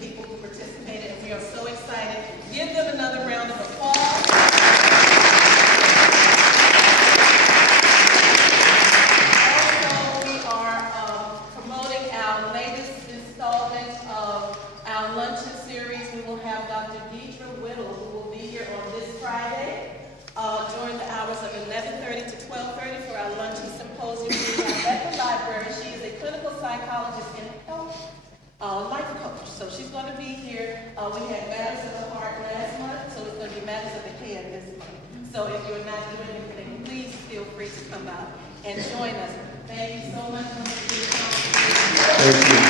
people who participated, and we are so excited. Give them another round of applause. Also, we are promoting our latest installment of our luncheon series. We will have Dr. Deidre Whittle, who will be here on this Friday during the hours of 11:30 to 12:30 for our luncheon symposium at the library. She is a clinical psychologist and health life coach, so she's going to be here. We had Matters of the Heart last month, so it's going to be Matters of the Head this month. So if you're not doing anything, please feel free to come out and join us. Thank you so much for your time. Thank you.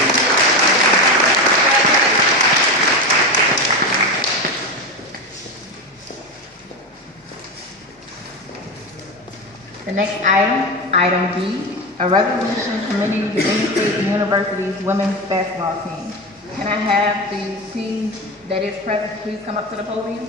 The next item D, a resolution commending the Virginia State University's women's basketball team. Can I have the team that is present please come up to the podium?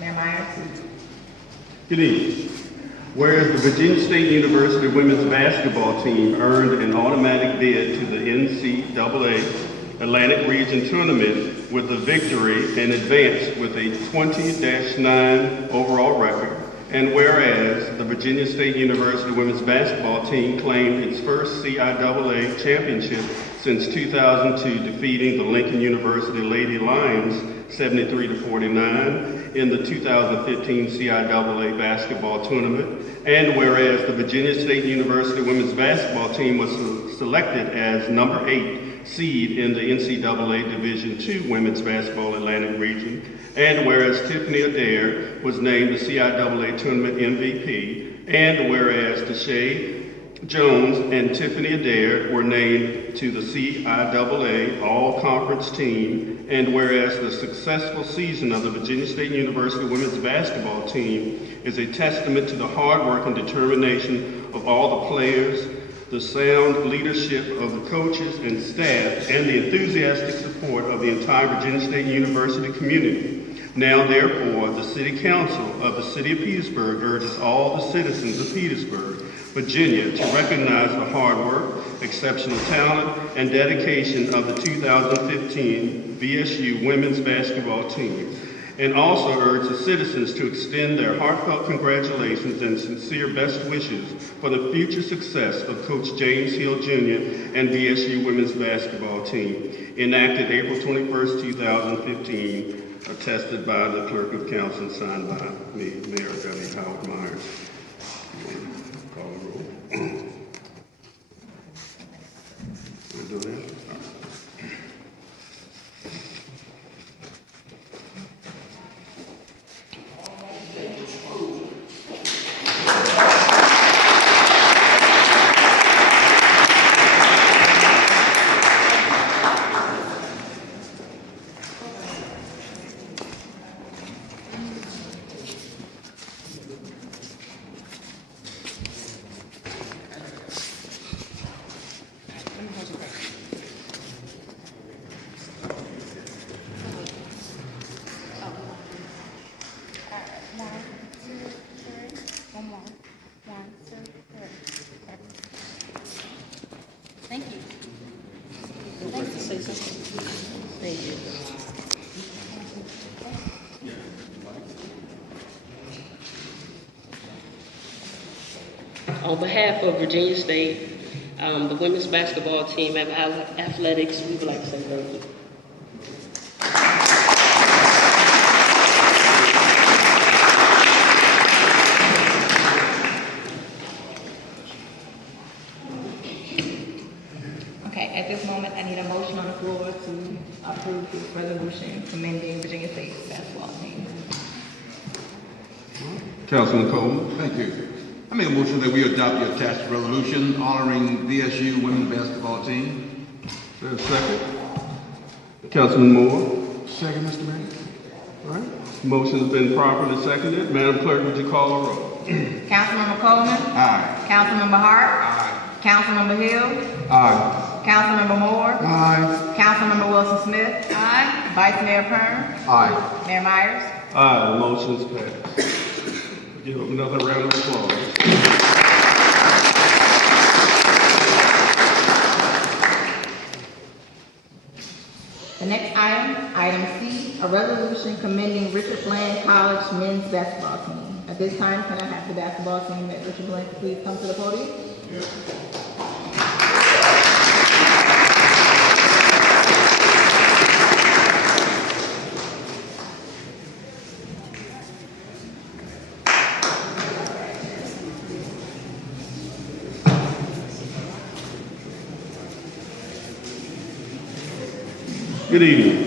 Mayor Myers. Good evening. Whereas the Virginia State University women's basketball team earned an automatic bid to the NCAA Atlantic Region Tournament with a victory and advanced with a 20-9 overall record, and whereas the Virginia State University women's basketball team claimed its first CIAA championship since 2002, defeating the Lincoln University Lady Lions 73-49 in the 2015 CIAA basketball tournament, and whereas the Virginia State University women's basketball team was selected as number 8 seed in the NCAA Division II women's basketball Atlantic region, and whereas Tiffany Adair was named the CIAA tournament MVP, and whereas Deshae Jones and Tiffany Adair were named to the CIAA All-Conference team, and whereas the successful season of the Virginia State University women's basketball team is a testament to the hard work and determination of all the players, the sound leadership of the coaches and staff, and the enthusiastic support of the entire Virginia State University community. Now, therefore, the City Council of the City of Petersburg urges all the citizens of Petersburg, Virginia, to recognize the hard work, exceptional talent, and dedication of the 2015 VSU women's basketball team, and also urge the citizens to extend their heartfelt congratulations and sincere best wishes for the future success of Coach James Hill Jr. and VSU women's basketball team, enacted April 21st, 2015, attested by the Clerk of Council and signed by me, Mayor W. Howard Myers. Call the roll. We'll do that. Thank you. Thank you. On behalf of Virginia State, the women's basketball team, and athletics, we would like to say thank you. Okay, at this moment, I need a motion on the floor to approve this resolution commending Virginia State's basketball team. Councilman Coleman. Thank you. I make a motion that we adopt the attached resolution honoring VSU women's basketball team. Is there a second? Councilman Moore. Second, Mr. Mayor. All right. Motion's been properly seconded. Madam Clerk, would you call the roll? Councilmember Coleman. Aye. Councilmember Hart. Aye. Councilmember Hill. Aye. Councilmember Moore. Aye. Councilmember Wilson Smith. Aye. Vice Mayor Perrin. Aye. Mayor Myers. Aye, the motion is passed. Give them another round of applause. The next item, item C, a resolution commending Richard Bland College men's basketball team. At this time, can I have the basketball team at Richard Bland please come to the podium? Good evening.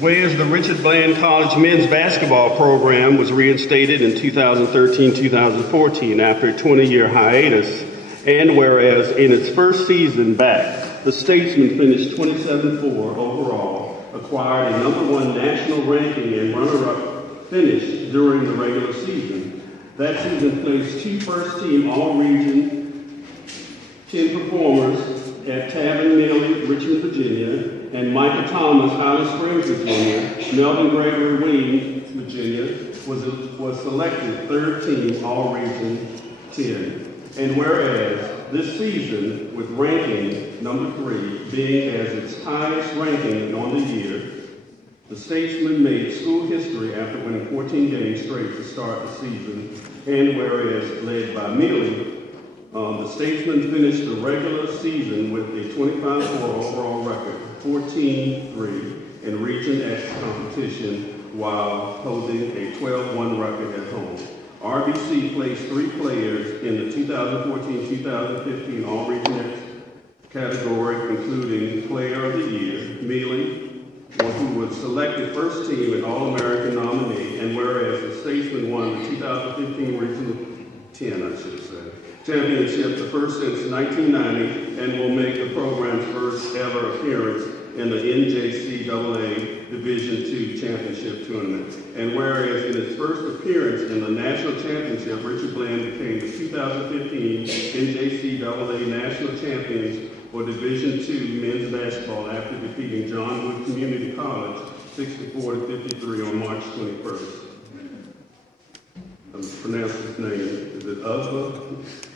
Whereas the Richard Bland College men's basketball program was reinstated in 2013-2014 after a 20-year hiatus, and whereas in its first season back, the Statesman finished 27-4 overall, acquired a #1 national ranking and runner-up finish during the regular season. That season placed 2 first-team All-Region 10 performers at Tavern Millie, Richmond, Virginia, and Micah Thomas, Highland Springs, Virginia. Melvin Gregory Wing, Virginia, was selected 3rd team All-Region 10. And whereas this season, with ranking #3 being as its highest ranking on the year, the Statesman made school history after winning 14 games straight to start the season. And whereas led by Mealy, the Statesman finished the regular season with a 25-4 overall record, 14-3 in Region X competition, while holding a 12-1 record at home. RBC placed 3 players in the 2014-2015 All-Region X category, including Player of the Year, Mealy, who was selected first team and All-American nominee, and whereas the Statesman won the 2015 Regional 10, I should say, championship, the first since 1990, and will make the program's first ever appearance in the NJCAA Division II Championship Tournament. And whereas in its first appearance in the National Championship, Richard Bland became the 2015 NJCAA National Champions for Division II men's basketball after defeating John Wood Community College 64-53 on March 21st. I'm pronouncing his name. Is it Ugba?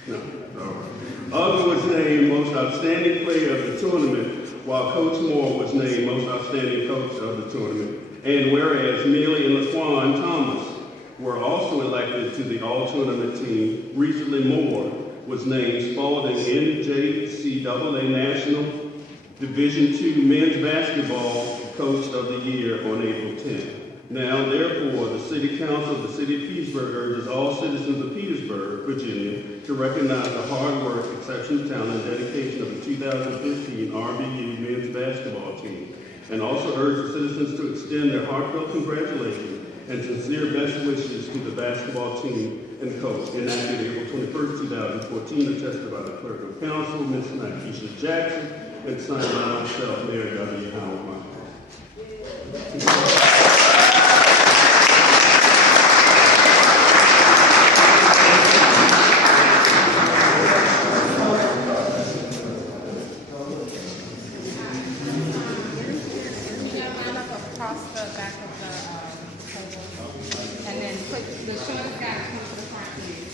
No. All right. Ugba was named Most Outstanding Player of the Tournament, while Coach Moore was named Most Outstanding Coach of the Tournament. And whereas Mealy and LaQuan Thomas were also elected to the All-Tournament team, recently Moore was named Spalding NJCAA National Division II Men's Basketball Coach of the Year on April 10th. Now, therefore, the City Council of the City of Petersburg urges all citizens of Petersburg, Virginia, to recognize the hard work, exceptional talent, and dedication of the 2015 RBU men's basketball team, and also urge the citizens to extend their heartfelt congratulations and sincere best wishes to the basketball team and coach, enacted April 21st, 2014, attested by the Clerk of Council, Ms. Nikesha Jackson, and signed by myself, Mayor W. Howard Michael. Across the back of the table, and then put the shortest guy to come to the front, please.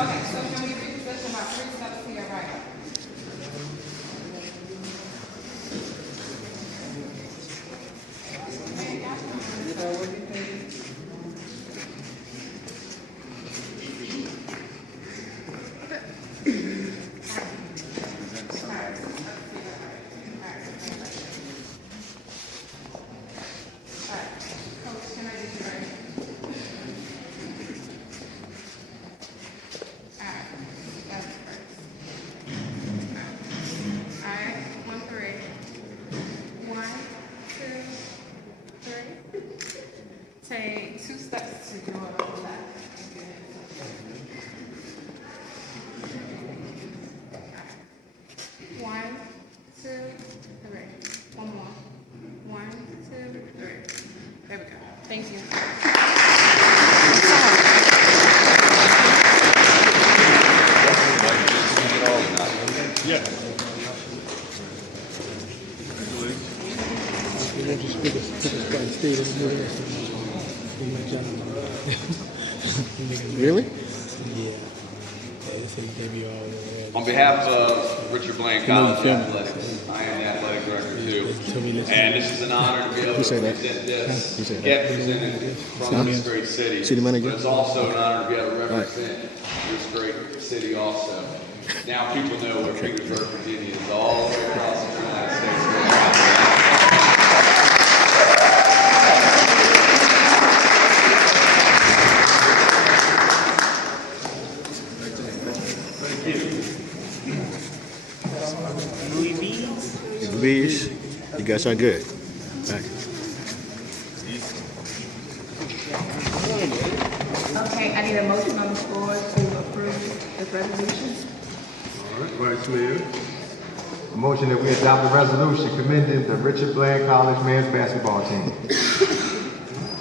Okay, so can we reposition about 3 steps to your right? Take 2 steps to your left. One, two, three. One more. 1, There we go. Thank you. Really? On behalf of Richard Bland College Athletics, I am the athletic director too. And this is an honor to be able to present this, get presented from this great city. But it's also an honor to be able to represent this great city also. Now people know where Petersburg, Virginia is all the way across the United States. Bees, you guys are good. Back. Okay, I need a motion on the floor to approve this resolution. All right, Vice Mayor. A motion that we adopt a resolution commending the Richard Bland College men's basketball team. Is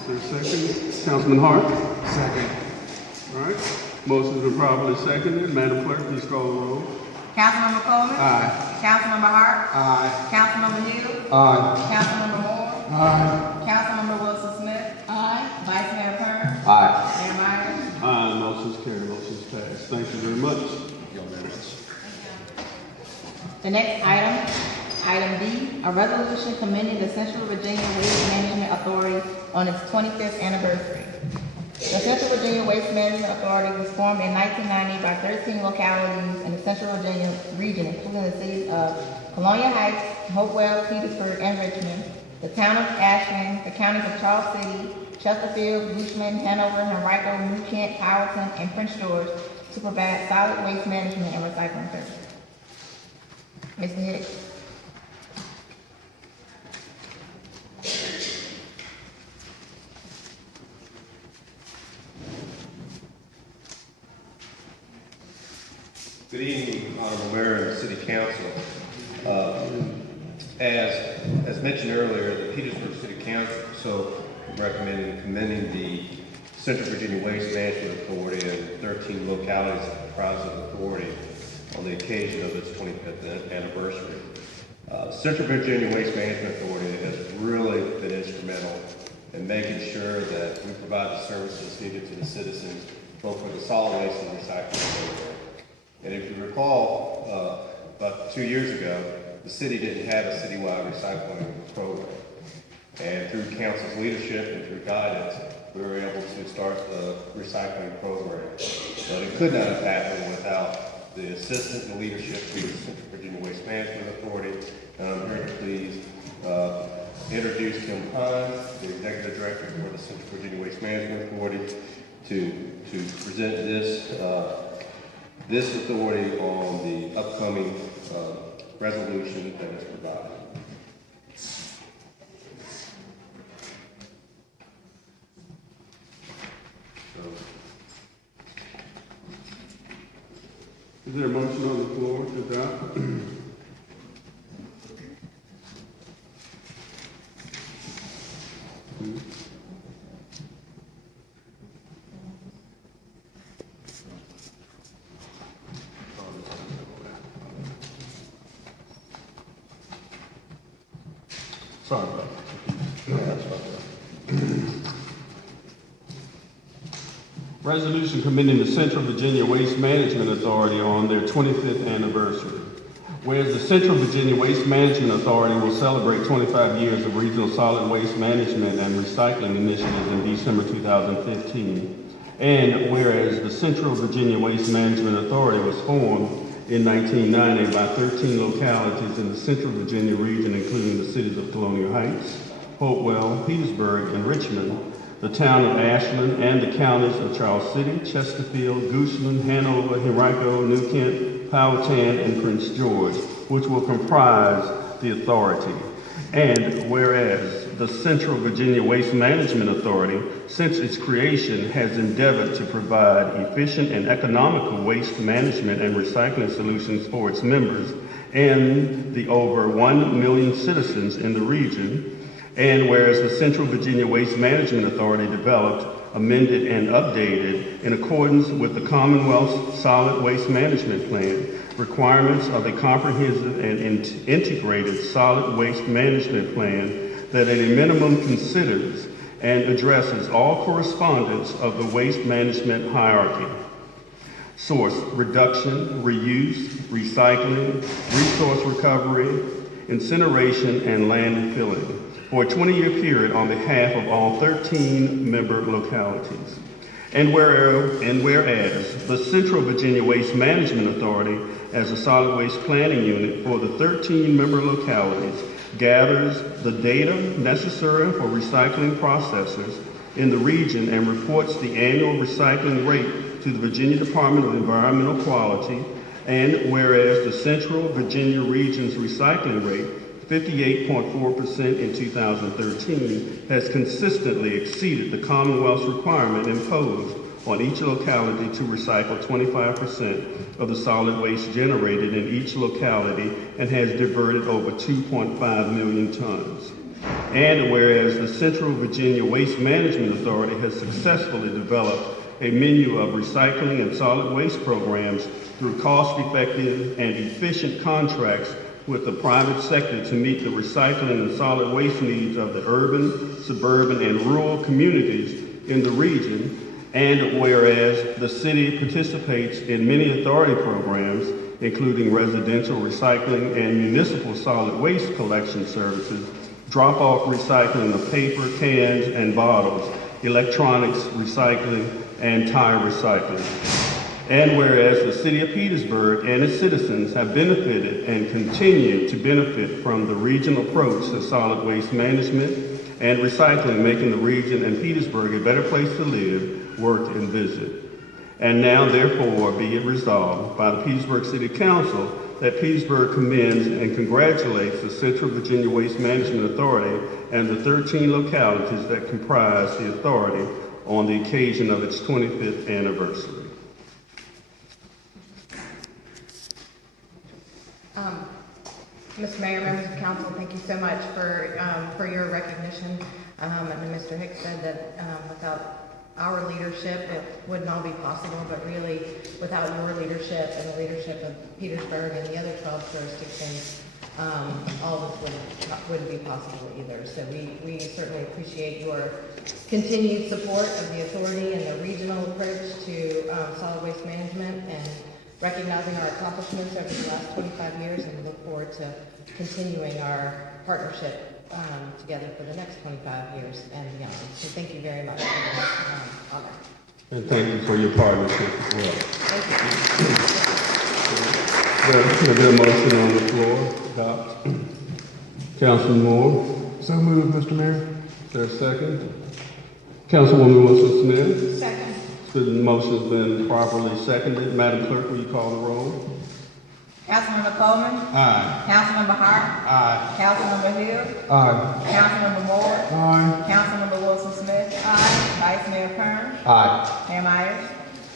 there a second? Councilman Hart? Second. All right. Motion's been properly seconded. Madam Clerk, please call the roll. Councilmember Coleman? Aye. Councilmember Hart? Aye. Councilmember Hill? Aye. Councilmember Moore? Aye. Councilmember Wilson Smith? Aye. Vice Mayor Kern? Aye. Mayor Myers? Aye, motion's carried, motion's passed. Thank you very much. The next item D, a resolution commending the Central Virginia Waste Management Authority on its 25th anniversary. The Central Virginia Waste Management Authority was formed in 1990 by 13 localities in the Central Virginia region, including the cities of Colonial Heights, Hopewell, Petersburg, and Richmond, the town of Ashland, the counties of Charles City, Chesterfield, Bushman, Hanover, Henrico, New Kent, Powelton, and Prince George to provide solid waste management and recycling services. Mr. Hicks. Good evening, Honorable Mayor and City Council. As mentioned earlier, the Petersburg City Council so recommending and commending the Central Virginia Waste Management Authority and 13 localities that comprise of the authority on the occasion of its 25th anniversary. Central Virginia Waste Management Authority has really been instrumental in making sure that we provide the services needed to the citizens, both for the solid waste and recycling program. And if you recall, about 2 years ago, the city didn't have a citywide recycling program. And through council's leadership and through guidance, we were able to start the recycling program. But it could not have happened without the assistance and leadership through the Central Virginia Waste Management Authority. And I'm very pleased to introduce Kim Pines, the Executive Director for the Central Virginia Waste Management Authority, to present this authority on the upcoming resolution that is provided. Is there a motion on the floor to adopt? Sorry about Resolution commending the Central Virginia Waste Management Authority on their 25th anniversary. Whereas the Central Virginia Waste Management Authority will celebrate 25 years of regional solid waste management and recycling initiatives in December 2015. And whereas the Central Virginia Waste Management Authority was formed in 1990 by 13 localities in the Central Virginia region, including the cities of Colonial Heights, Hopewell, Petersburg, and Richmond, the town of Ashland, and the counties of Charles City, Chesterfield, Goochland, Hanover, Henrico, New Kent, Powhatan, and Prince George, which will comprise the authority. And whereas the Central Virginia Waste Management Authority, since its creation, has endeavored to provide efficient and economical waste management and recycling solutions for its members and the over 1 million citizens in the region. And whereas the Central Virginia Waste Management Authority developed, amended, and updated in accordance with the Commonwealth's Solid Waste Management Plan, requirements of a comprehensive and integrated solid waste management plan that at a minimum considers and addresses all correspondence of the waste management hierarchy. Source: reduction, reuse, recycling, resource recovery, incineration, and landfilling for a 20-year period on behalf of all 13 member localities. And whereas the Central Virginia Waste Management Authority, as a solid waste planning unit for the 13 member localities, gathers the data necessary for recycling processors in the region and reports the annual recycling rate to the Virginia Department of Environmental Quality. And whereas the Central Virginia region's recycling rate, 58.4% in 2013, has consistently exceeded the Commonwealth's requirement imposed on each locality to recycle 25% of the solid waste generated in each locality and has diverted over 2.5 million tons. And whereas the Central Virginia Waste Management Authority has successfully developed a menu of recycling and solid waste programs through cost-effective and efficient contracts with the private sector to meet the recycling and solid waste needs of the urban, suburban, and rural communities in the region. And whereas the city participates in many authority programs, including residential recycling and municipal solid waste collection services, drop-off recycling of paper, cans, and bottles, electronics recycling, and tire recycling. And whereas the city of Petersburg and its citizens have benefited and continue to benefit from the regional approach to solid waste management and recycling, making the region and Petersburg a better place to live, work, and visit. And now, therefore, be it resolved by the Petersburg City Council that Petersburg commends and congratulates the Central Virginia Waste Management Authority and the 13 localities that comprise the authority on the occasion of its 25th anniversary. Mr. Mayor, members of council, thank you so much for your recognition. And Mr. Hicks said that without our leadership, it wouldn't all be possible, but really without your leadership and the leadership of Petersburg and the other 12 jurisdictions, all of this wouldn't be possible either. So we certainly appreciate your continued support of the authority and the regional approach to solid waste management and recognizing our accomplishments over the last 25 years, and we look forward to continuing our partnership together for the next 25 years and beyond. So thank you very much for this honor. And thank you for your partnership as well. Thank you. There's a motion on the floor. Adopt. Councilman Moore. So moved, Mr. Mayor. Is there a second? Councilwoman Wilson-Smith. Second. The motion's been properly seconded. Madam Clerk, will you call the roll? Councilmember Coleman. Aye. Councilmember Hart. Aye. Councilmember Hill. Aye. Councilmember Moore. Aye. Councilmember Wilson Smith. Aye. Vice Mayor Kern. Aye. Mayor Myers.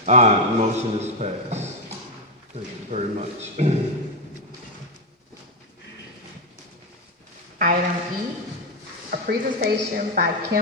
Aye. The motion is passed. Thank you very much. Item E, a presentation by Kim